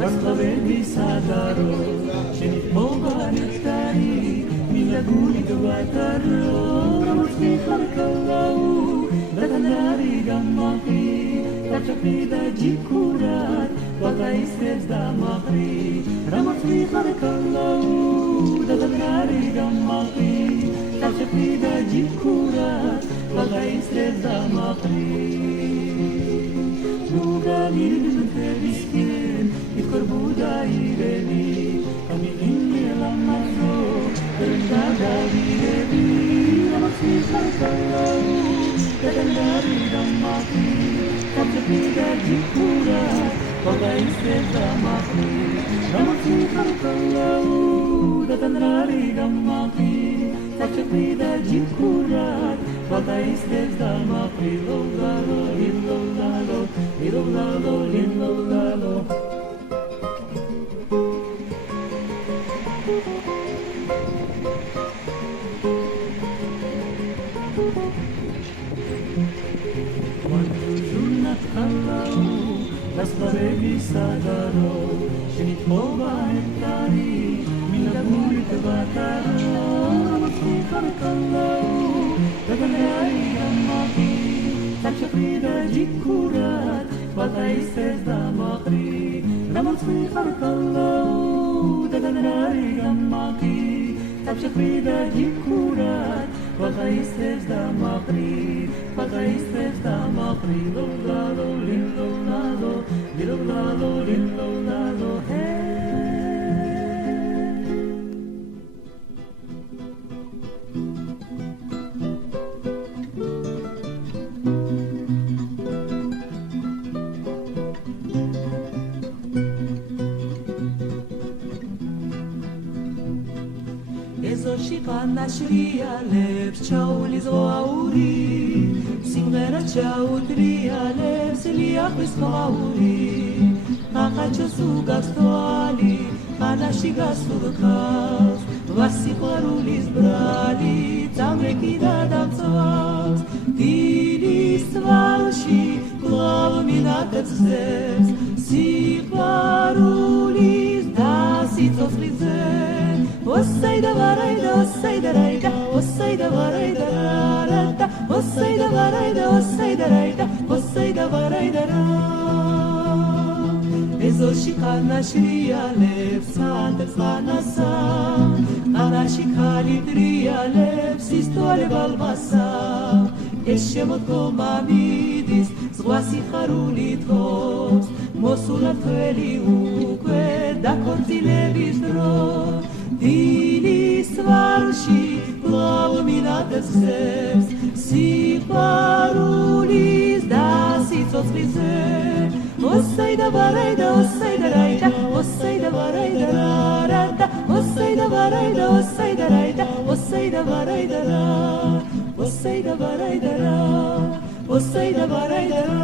ვასწავლები სადარო შენი მოგანეცარი მინდა გული გვატარო როგორც მიხარ კალაუ დაგანარი გამაყი დაჭაფი და ჯიქურად ვაგაისრებს დამაყრი როგორც მიხარ კალაუ დაგანარი გამაყი დაჭაფი და ჯიქურად ვაგაისრებს დამაყრი Visken, il corbuda ireni, camini la mazzo, per da vivi, la mazzisa callau, per andare da mati, forse pida di cura, toda in stretta mati, la mazzisa callau, per andare da mati, forse pida di cura, toda in stretta mati, lo lalo, lo lalo. Lilo-lalo, lilo-lalo Quando giorna callau Vastvarevi sadaro Shenit mova entari Mina gulit vataro Amatni kar callau Daganai amati Tarchafrida jikurat Vagaistes damaqri Ramats mihar kallau Daganari gamaki Tarchafrida jikurat Vagaistes damaqri Vagaistes damaqri Lolalo, lilolalo Lilolalo, lilolalo Hey Πανασρία λέψ τσαούλης γαουρί Σιγμέρα τσαουδρία λέψ λιάχβης γαουρί Αχάτσο σου γαστοάλι Πανασί γαστοδοκάς Βάση χαρούλης μπράλι Τσαμρεκή δαδαμτσάς Τίλης βάλში Κλავმინატებს ზებს Სიხარულის დასიცოცხლის ზებს Osayda varayda, osayda rayda, osayda varayda rada, osayda varayda, osayda rayda, osayda varayda ra. Ezoshi kanashriya lefs antes lanasa, anashikali driya lefs istole balmasa. Eshemot komamidis, zguasi charulit hos, mosulat kveli ukve, da kontilevis dros. Dilis varshi Klavuminatets zebs Siparulis Dasitsotzlis zebs Osayda varayda, osayda rayda Osayda varayda rada Osayda varayda, osayda rayda Osayda varayda ra Osayda varayda ra Osayda varayda ra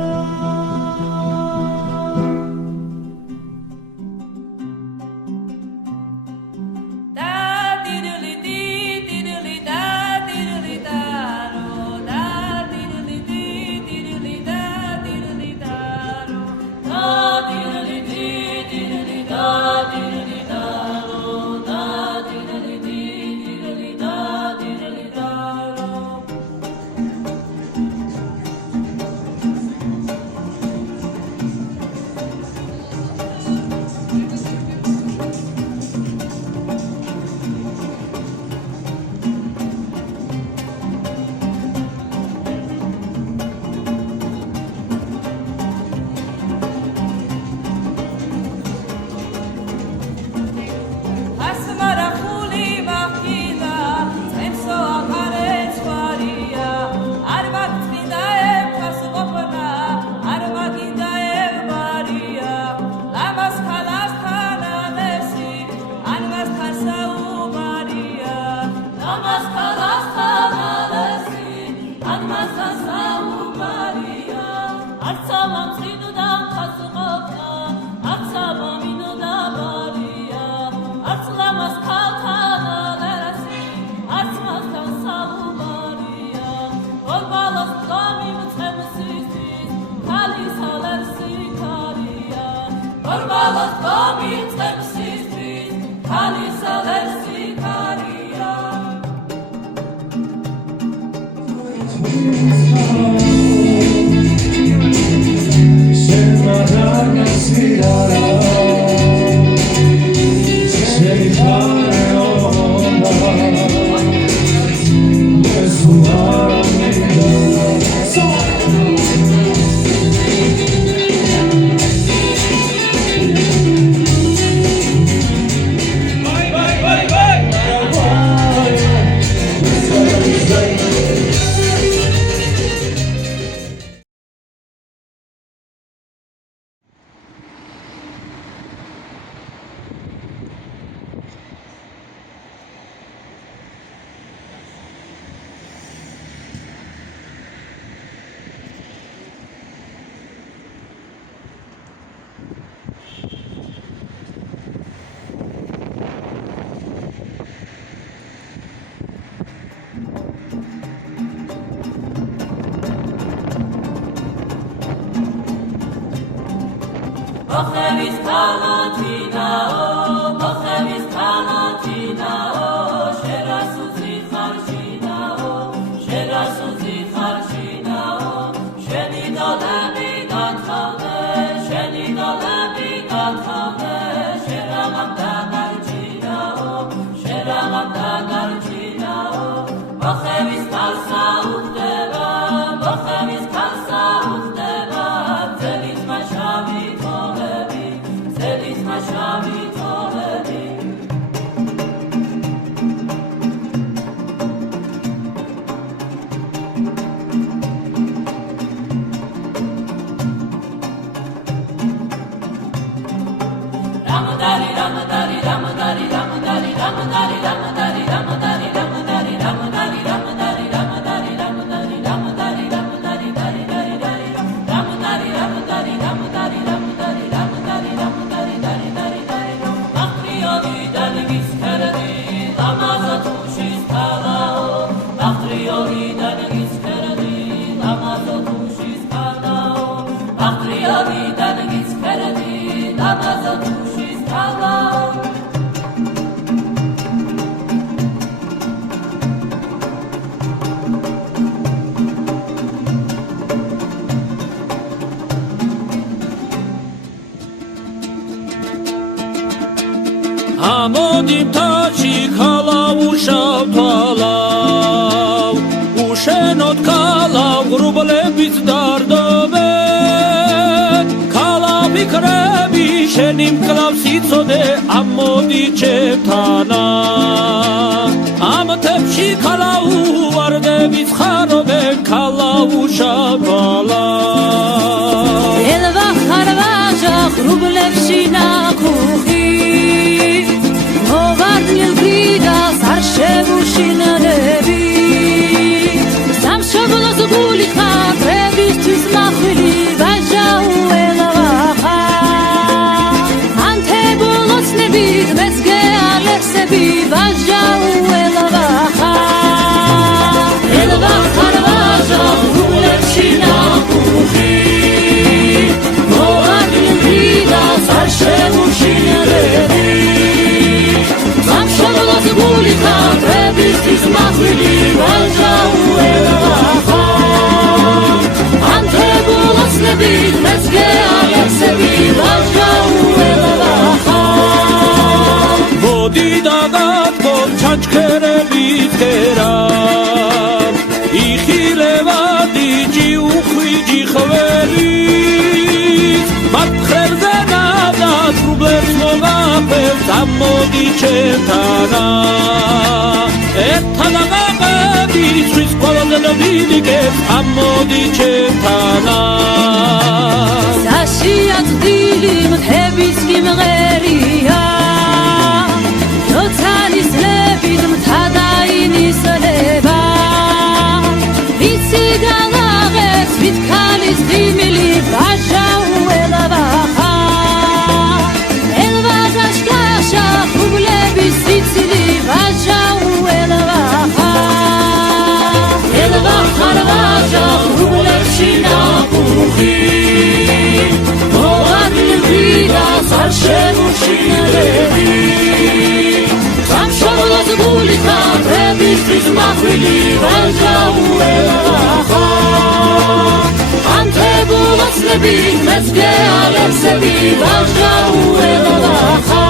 ამოდი მთაში ქალავ უშავ თვალავ უშენოდ ქალავ ღრუბლებით დარდობენ ქალავ იქრები შენი მკლავ სიცოდე ამოდი ჩემთანა ამ თებში ქალავ ვარდებით ხარობენ ქალავ უშავ თვალავ ელვა ხარვაჟა ღრუბლებში ნაკუხი Shevushinalevi Samshavlos guli khabrevis tis makhli vajau elavaha Ante bolos nebid mesge alexebi vajau elavaha Elva kharvaja guleshina kuhi Moadil vida Samshavushinalevi Samshavlos guli khabrevis tis makhli vajau elavaha Ante bolos nebid mesge alexebi vajau elavaha Bodi dagat bom chachkerebit keram Ikhilevadi jiukhviji khverit Bakhrze nadat rublers mogapel Amodi chemtana Ertanagagadi Swiss kolonel vidiges Amodi chemtana Sashiat dilim hebis kimgeria Yotanis lebidm tadainis leba Vitsigalagets vitkalis dimili Vajau elavaha Elvagashkasha Kublebis vitsili Vajau elavaha Elvakharvaja Kublebshina kuhi Moadil vida Sarche mahvili vajaulelacha Antebulos nebi mezge alefsebi vajaulelacha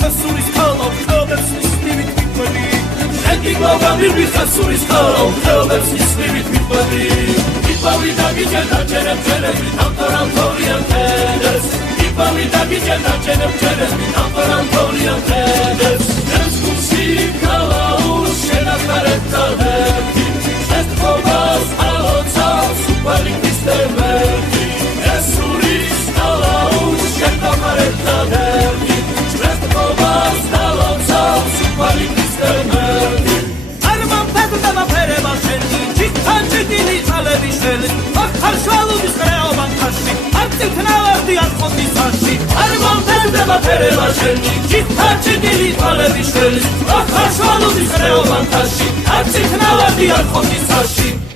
ხასურის ხალო ხალებს ისმივით მიყვები შენგი გოგამირბი ხასურის ხალო ხალებს ისმივით მიყვები იპავი დაგიჯერდა ჩერები ავტორამ თორიან თედებს იპავი დაგიჯერდა ჩერები ავტორამ თორიან თედებს ეს გუსი ქალაუს შენახარებდალები ეს ფობას ალოცავს უპალიკისტებები ეს ურის ქალაუს შენახარებდალები ეს ფობას ალოცავს უპალიკისტებები Arman pegudama pereba şenli Ciktan cidini talebi şeli Akar şalubis kreoban taşli Artık ne vardı yan kondi saçli Arman pegudama pereba şenli Ciktan cidini talebi şeli Akar şalubis kreoban taşli Artık ne vardı yan kondi saçli